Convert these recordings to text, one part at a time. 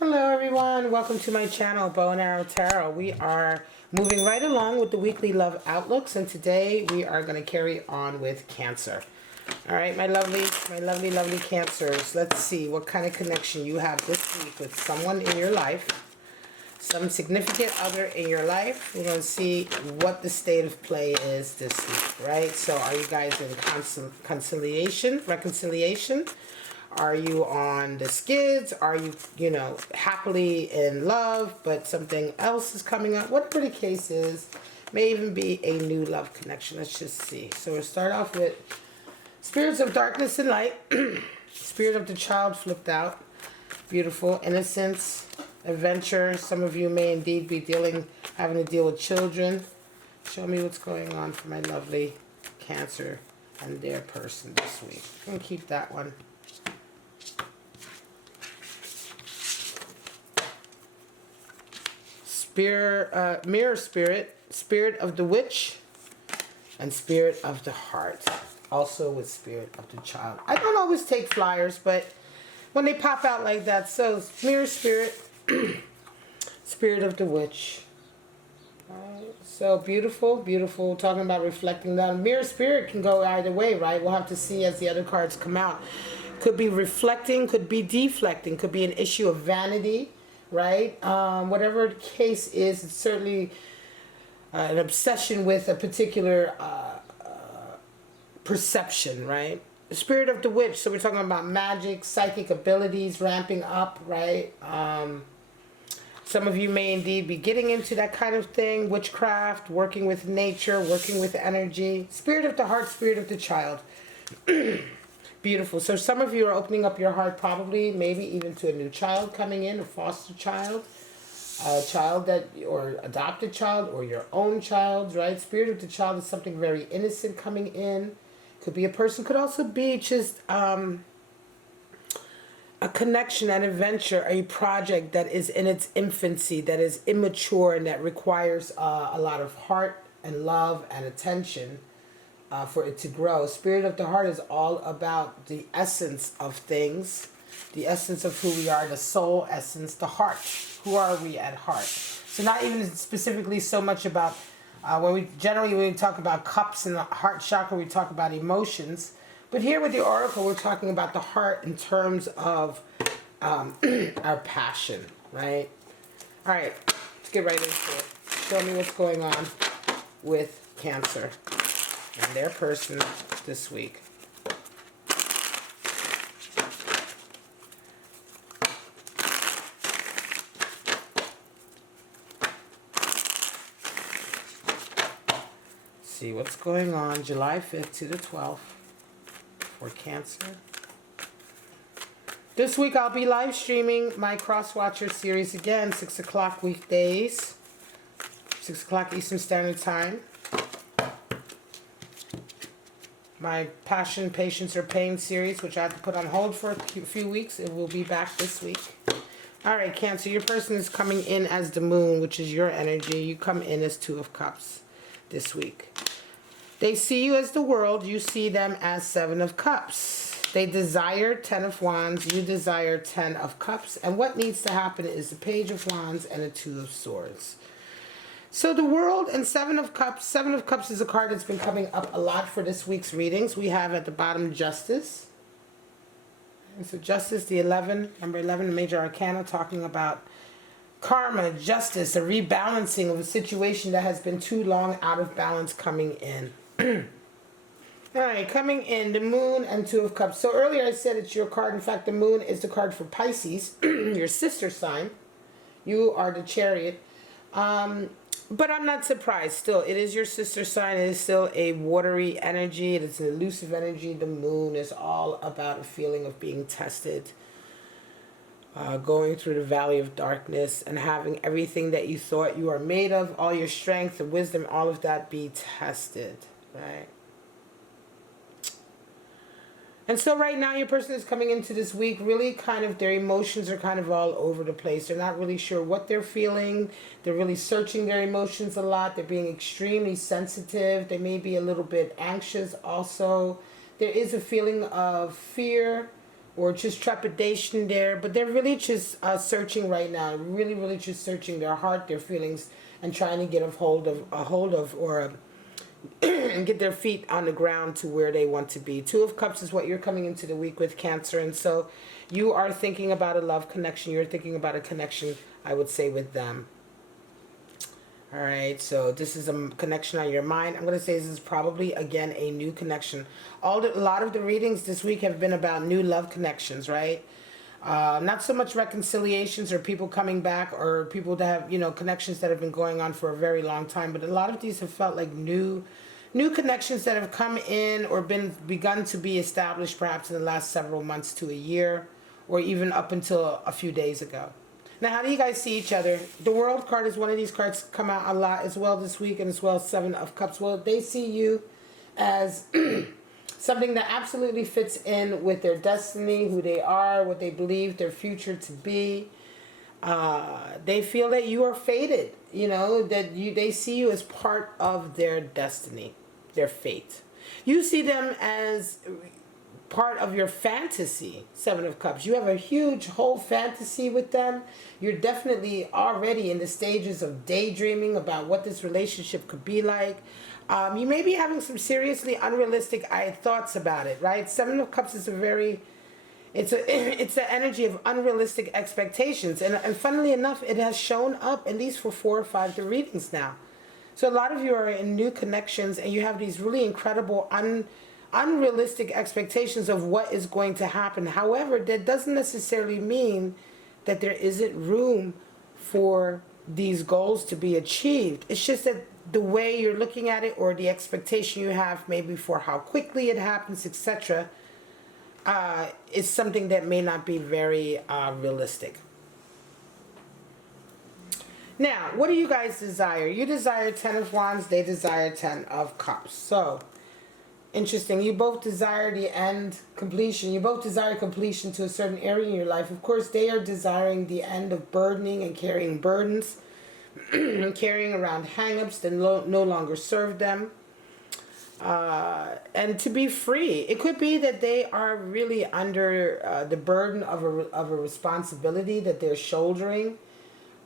Hello everyone, welcome to my channel, Bow and Arrow Tarot. We are moving right along with the weekly love outlooks, and today we are going to carry on with Cancer. Alright, my lovely Cancers, let's see what kind of connection you have this week with someone in your life, some significant other in your life. We're going to see what the state of play is this week, right? So are you guys in reconciliation? Are you on the skids? Are you, happily in love, but something else is coming up? Whatever the case is, may even be a new love connection. Let's just see. So we'll start off with spirits of darkness and light. Spirit of the child flipped out. Beautiful. Innocence, adventure. Some of you may indeed be having to deal with children. Show me what's going on for my lovely Cancer and their person this week. I'm going to keep that one. Mirror spirit, spirit of the witch, and spirit of the heart. Also with spirit of the child. I don't always take flyers, but when they pop out like that, so mirror spirit, spirit of the witch. So beautiful, beautiful. Talking about reflecting down. Mirror spirit can go either way, right? We'll have to see as the other cards come out. Could be reflecting, could be deflecting, could be an issue of vanity. Right? Whatever the case is, it's certainly an obsession with a particular perception, right? The spirit of the witch, so we're talking about magic, psychic abilities ramping up, right? Some of you may indeed be getting into that kind of thing, witchcraft, working with nature, working with energy. Spirit of the heart, spirit of the child. Beautiful. So some of you are opening up your heart, probably, maybe even to a new child coming in, a foster child, a child or adopted child, or your own child, right? Spirit of the child is something very innocent coming in. Could be a person, could also be just a connection, an adventure, a project that is in its infancy, that is immature, and that requires a lot of heart and love and attention. For it to grow. Spirit of the heart is all about the essence of things, the essence of who we are, the soul essence, the heart. Who are we at heart? So not even specifically so much about, when we talk about cups and the heart chakra, we talk about emotions. But here with the oracle, we're talking about the heart in terms of our passion, right? All right, let's get right into it. Show me what's going on with Cancer and their person this week. See what's going on July 5th to the 12th for Cancer. This week I'll be live streaming my Cross Watcher series again, 6 o'clock weekdays, 6 o'clock Eastern Standard Time. My Passion, Patience, or Pain series, which I have to put on hold for a few weeks. It will be back this week. Alright, Cancer, your person is coming in as the moon, which is your energy. You come in as Two of Cups this week. They see you as the world. You see them as Seven of Cups. They desire 10 of Wands. You desire 10 of Cups. And what needs to happen is the Page of Wands and the Two of Swords. So the world and Seven of Cups. Seven of Cups is a card that's been coming up a lot for this week's readings. We have at the bottom Justice. And so Justice, the 11, number 11, the major arcana, talking about karma, justice, a rebalancing of a situation that has been too long out of balance coming in. Alright, coming in, the Moon and Two of Cups. So earlier I said it's your card. In fact, the Moon is the card for Pisces, your sister sign. You are the Chariot. But I'm not surprised. Still, it is your sister sign. It is still a watery energy. It is an elusive energy. The moon is all about a feeling of being tested. Going through the valley of darkness and having everything that you thought you are made of, all your strength and wisdom, all of that be tested. Right? And so right now your person is coming into this week really kind of, their emotions are kind of all over the place. They're not really sure what they're feeling. They're really searching their emotions a lot. They're being extremely sensitive. They may be a little bit anxious also. There is a feeling of fear or just trepidation there, but they're really just searching right now, really just searching their heart, their feelings, and trying to get a hold of or and get their feet on the ground to where they want to be. Two of Cups is what you're coming into the week with, Cancer, and so you are thinking about a love connection. You're thinking about a connection, I would say, with them. All right, so this is a connection on your mind. I'm going to say this is probably, again, a new connection. A lot of the readings this week have been about new love connections, right? Not so much reconciliations or people coming back or people that have, you know, connections that have been going on for a very long time. But a lot of these have felt like new connections that have come in or begun to be established perhaps in the last several months to a year or even up until a few days ago. Now, how do you guys see each other? The World card is one of these cards come out a lot as well this week, and as well as Seven of Cups. Well, they see you as something that absolutely fits in with their destiny, who they are, what they believe their future to be. They feel that you are fated, you know, that they see you as part of their destiny, their fate. You see them as part of your fantasy, Seven of Cups. You have a huge whole fantasy with them. You're definitely already in the stages of daydreaming about what this relationship could be like. You may be having some seriously unrealistic thoughts about it, right? Seven of Cups is it's the energy of unrealistic expectations. And funnily enough, it has shown up at least for 4 or 5 the readings now. So a lot of you are in new connections and you have these really incredible unrealistic expectations of what is going to happen. However, that doesn't necessarily mean that there isn't room for these goals to be achieved. It's just that the way you're looking at it or the expectation you have maybe for how quickly it happens, etc., is something that may not be very realistic. Now, what do you guys desire? You desire 10 of Wands, they desire 10 of Cups. So, interesting. You both desire the end, completion. You both desire completion to a certain area in your life. Of course, they are desiring the end of burdening and carrying burdens, carrying around hang-ups that no longer serve them, and to be free. It could be that they are really under the burden of a responsibility that they're shouldering.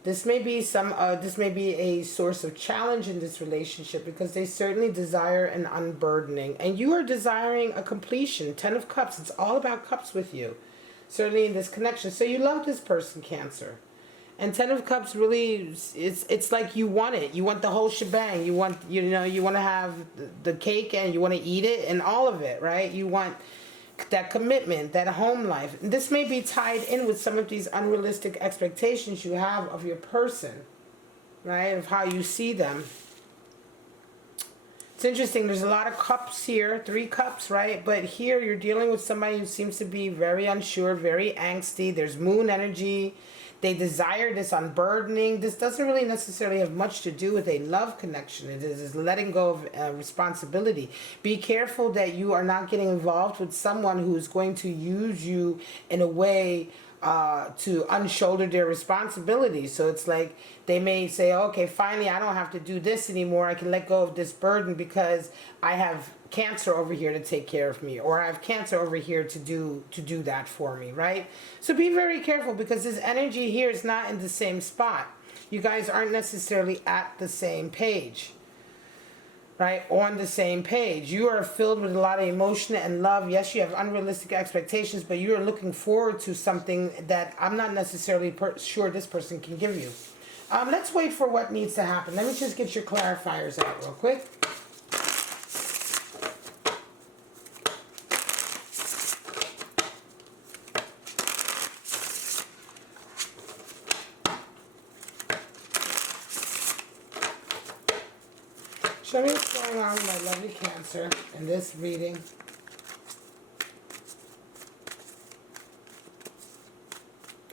This may be a source of challenge in this relationship because they certainly desire an unburdening. And you are desiring a completion. 10 of Cups. It's all about cups with you. Certainly in this connection. So you love this person, Cancer. And 10 of Cups really, it's like you want it. You want the whole shebang. You want, you want to have the cake and you want to eat it and all of it, right? You want that commitment, that home life. And this may be tied in with some of these unrealistic expectations you have of your person, right? Of how you see them. It's interesting. There's a lot of cups here, 3 cups, right? But here you're dealing with somebody who seems to be very unsure, very angsty. There's moon energy. They desire this unburdening. This doesn't really necessarily have much to do with a love connection. It is letting go of responsibility. Be careful that you are not getting involved with someone who's going to use you in a way to unshoulder their responsibility. So it's like they may say, okay, finally I don't have to do this anymore. I can let go of this burden because I have Cancer over here to take care of me, or I have Cancer over here to do that for me, right? So be very careful because this energy here is not in the same spot. You guys aren't necessarily at the same page, right? On the same page. You are filled with a lot of emotion and love. Yes, you have unrealistic expectations, but you are looking forward to something that I'm not necessarily sure this person can give you. Let's wait for what needs to happen. Let me just get your clarifiers out real quick. Show me what's going on with my lovely Cancer in this reading.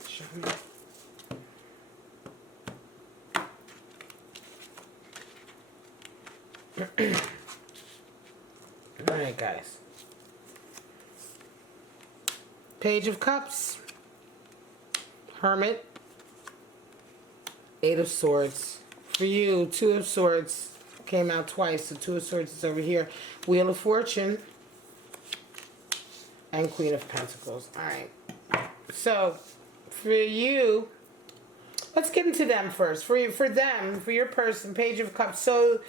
Show me. Alright, guys. Page of Cups. Hermit. 8 of Swords. For you, 2 of Swords. Came out twice, so 2 of Swords is over here. Wheel of Fortune. and Queen of Pentacles. All right. So for you, let's get into them first. For you, for them, for your person, Page of Cups. So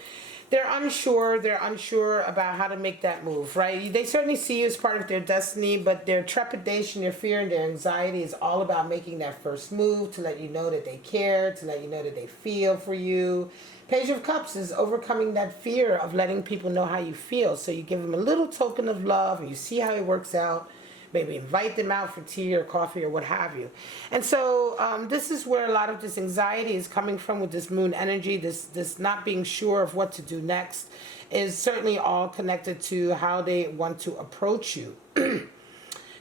they're unsure. They're unsure about how to make that move, right? They certainly see you as part of their destiny, but their trepidation, their fear, and their anxiety is all about making that first move to let you know that they care, to let you know that they feel for you. Page of Cups is overcoming that fear of letting people know how you feel. So you give them a little token of love, and you see how it works out. Maybe invite them out for tea or coffee or what have you. And so this is where a lot of this anxiety is coming from with this moon energy, this not being sure of what to do next, is certainly all connected to how they want to approach you.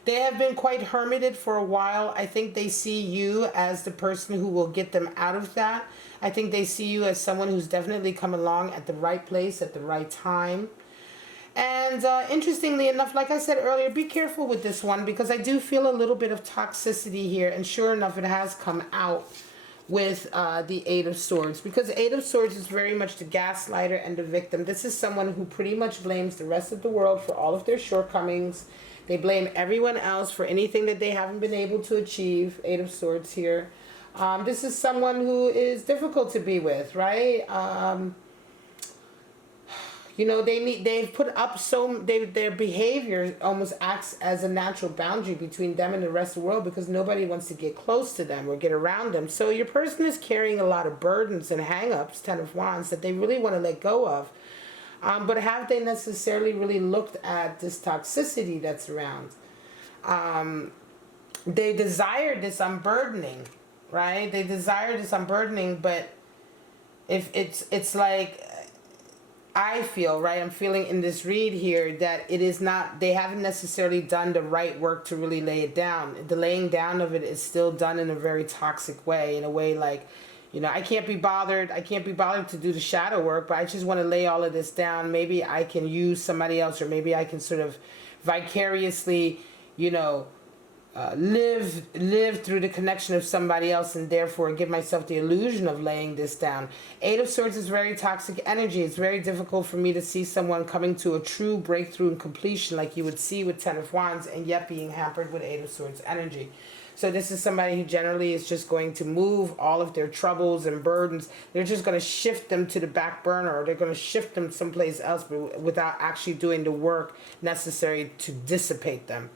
They have been quite hermited for a while. I think they see you as the person who will get them out of that. I think they see you as someone who's definitely come along at the right place at the right time. And interestingly enough, like I said earlier, be careful with this one, because I do feel a little bit of toxicity here. And sure enough, it has come out with the Eight of Swords, because the Eight of Swords is very much the gaslighter and the victim. This is someone who pretty much blames the rest of the world for all of their shortcomings. They blame everyone else for anything that they haven't been able to achieve. Eight of Swords here. This is someone who is difficult to be with, right? You know, they've put up their behavior almost acts as a natural boundary between them and the rest of the world, because nobody wants to get close to them or get around them. So your person is carrying a lot of burdens and hang-ups, Ten of Wands, that they really want to let go of. But have they necessarily really looked at this toxicity that's around? They desire this unburdening, right? They desire this unburdening, but if it's like, I feel, right, I'm feeling in this read here that it is not, they haven't necessarily done the right work to really lay it down. The laying down of it is still done in a very toxic way, in a way like, you know, I can't be bothered to do the shadow work, but I just want to lay all of this down. Maybe I can use somebody else, or maybe I can sort of vicariously, you know, live through the connection of somebody else, and therefore give myself the illusion of laying this down. Eight of Swords is very toxic energy. It's very difficult for me to see someone coming to a true breakthrough and completion like you would see with Ten of Wands, and yet being hampered with Eight of Swords energy. So this is somebody who generally is just going to move all of their troubles and burdens. They're just going to shift them to the back burner, or they're going to shift them someplace else, but without actually doing the work necessary to dissipate them.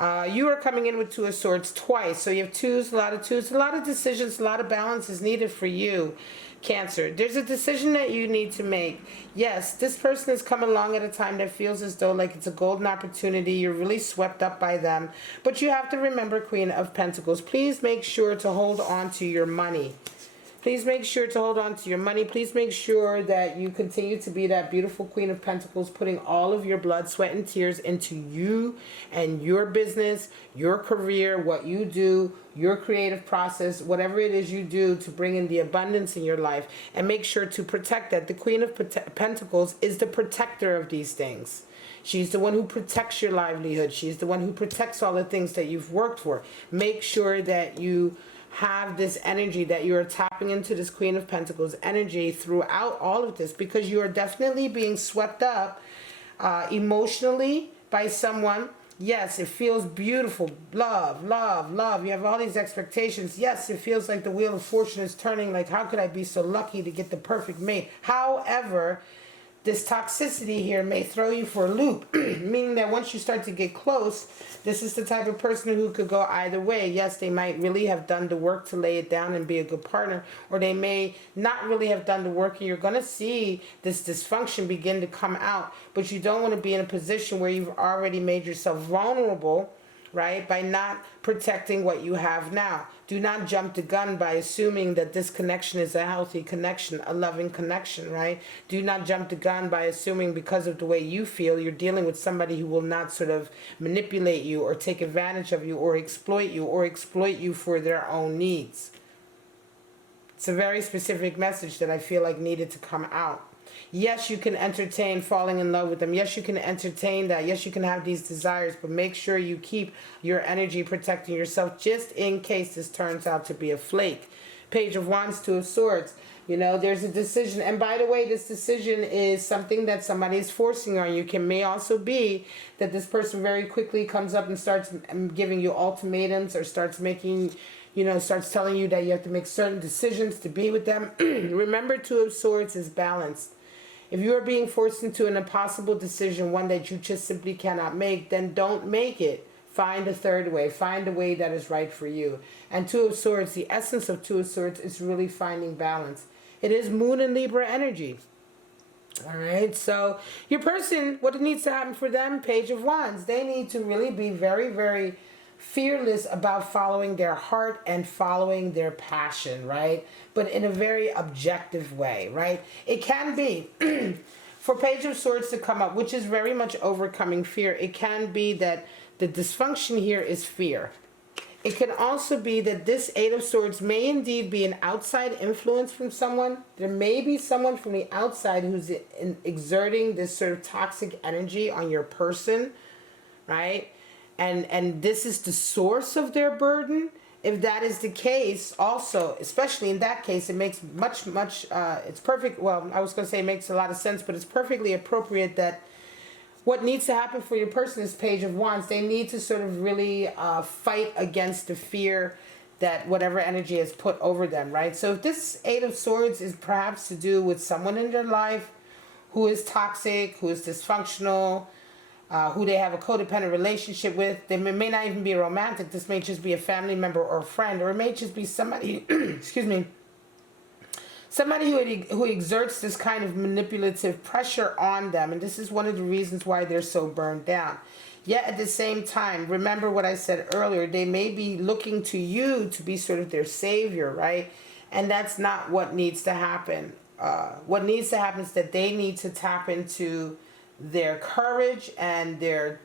You are coming in with Two of Swords twice. So you have twos, a lot of decisions, a lot of balance is needed for you, Cancer. There's a decision that you need to make. Yes, this person has come along at a time that feels as though like it's a golden opportunity. You're really swept up by them. But you have to remember, Queen of Pentacles, please make sure to hold on to your money. Please make sure to hold on to your money. Please make sure that you continue to be that beautiful Queen of Pentacles, putting all of your blood, sweat, and tears into you and your business, your career, what you do, your creative process, whatever it is you do to bring in the abundance in your life. And make sure to protect that. The Queen of Pentacles is the protector of these things. She's the one who protects your livelihood. She's the one who protects all the things that you've worked for. Make sure that you have this energy, that you are tapping into this Queen of Pentacles energy throughout all of this, because you are definitely being swept up emotionally by someone. Yes, it feels beautiful. Love, love, love. You have all these expectations. Yes, it feels like the wheel of fortune is turning, like how could I be so lucky to get the perfect mate? However, this toxicity here may throw you for a loop, meaning that once you start to get close, this is the type of person who could go either way. Yes, they might really have done the work to lay it down and be a good partner, or they may not really have done the work, and you're going to see this dysfunction begin to come out. But you don't want to be in a position where you've already made yourself vulnerable, right, by not protecting what you have now. Do not jump the gun by assuming that this connection is a healthy connection, a loving connection, right? Do not jump the gun by assuming because of the way you feel you're dealing with somebody who will not sort of manipulate you or take advantage of you or exploit you for their own needs. It's a very specific message that I feel like needed to come out. Yes, you can entertain falling in love with them. Yes, you can entertain that. Yes, you can have these desires, but make sure you keep your energy protecting yourself just in case this turns out to be a flake. Page of Wands, Two of Swords. You know, there's a decision. And by the way, this decision is something that somebody is forcing on you. May also be that this person very quickly comes up and starts giving you ultimatums, or starts making, you know, starts telling you that you have to make certain decisions to be with them. Remember, Two of Swords is balanced. If you are being forced into an impossible decision, one that you just simply cannot make, then don't make it. Find a third way. Find a way that is right for you. And Two of Swords, the essence of Two of Swords is really finding balance. It is Moon and Libra energy. All right, so your person, what needs to happen for them? Page of Wands. They need to really be very, very fearless about following their heart and following their passion, right? But in a very objective way, right? It can be for Page of Swords to come up, which is very much overcoming fear. It can be that the dysfunction here is fear. It can also be that this Eight of Swords may indeed be an outside influence from someone. There may be someone from the outside who's exerting this sort of toxic energy on your person, right? And this is the source of their burden. If that is the case, also, especially in that case, it makes it's perfect. Well, I was going to say it makes a lot of sense, but it's perfectly appropriate that what needs to happen for your person is Page of Wands. They need to sort of really fight against the fear that whatever energy is put over them, right? So if this Eight of Swords is perhaps to do with someone in their life who is toxic, who is dysfunctional, who they have a codependent relationship with, they may not even be romantic. This may just be a family member or a friend, or it may just be somebody, excuse me, somebody who exerts this kind of manipulative pressure on them. And this is one of the reasons why they're so burned down. Yet at the same time, remember what I said earlier, they may be looking to you to be sort of their savior, right? And that's not what needs to happen. What needs to happen is that they need to tap into their courage and their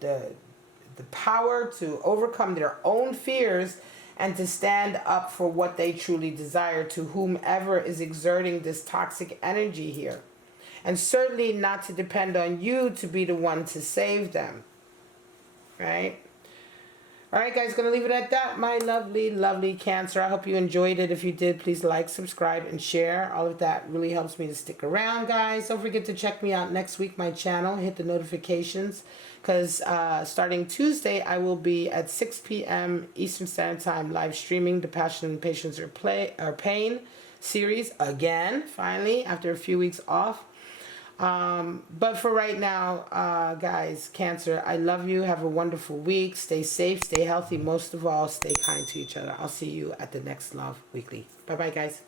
the power to overcome their own fears and to stand up for what they truly desire to whomever is exerting this toxic energy here. And certainly not to depend on you to be the one to save them. Right? Alright guys, gonna leave it at that. My lovely, lovely Cancer. I hope you enjoyed it. If you did, please like, subscribe, and share. All of that really helps me to stick around, guys. Don't forget to check me out next week, my channel. Hit the notifications, because starting Tuesday, I will be at 6 p.m. Eastern Standard Time live streaming the Passion and Patience or Pain series again, finally, after a few weeks off. But for right now, guys, Cancer, I love you. Have a wonderful week. Stay safe, stay healthy. Most of all, stay kind to each other. I'll see you at the next Love Weekly. Bye-bye, guys.